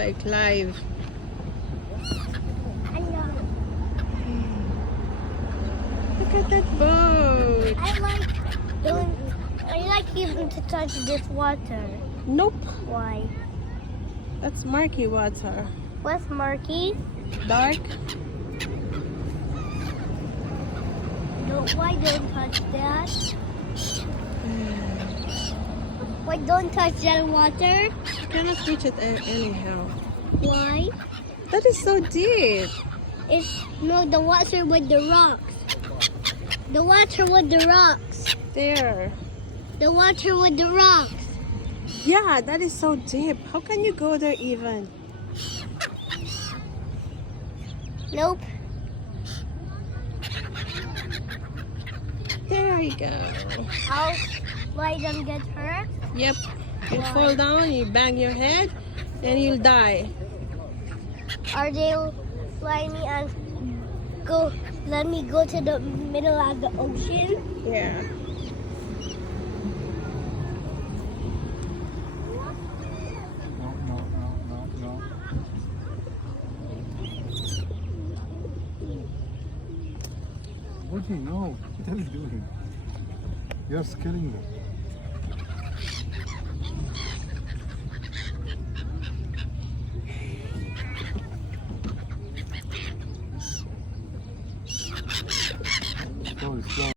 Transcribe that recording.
Like live. Look at that boat. I like even to touch this water. Nope. Why? That's murky water. What's murky? Dark. No, why don't touch that? Why don't touch that water? You cannot reach it anyhow. Why? That is so deep. It's no the water with the rocks. The water with the rocks. There. The water with the rocks. Yeah, that is so deep. How can you go there even? Nope. There you go. How? Why don't get hurt? Yep. You fall down, you bang your head, and you'll die. Or they'll fly me and let me go to the middle of the ocean. Yeah. No. What do you know? What are you doing? You're scaring them. Slow.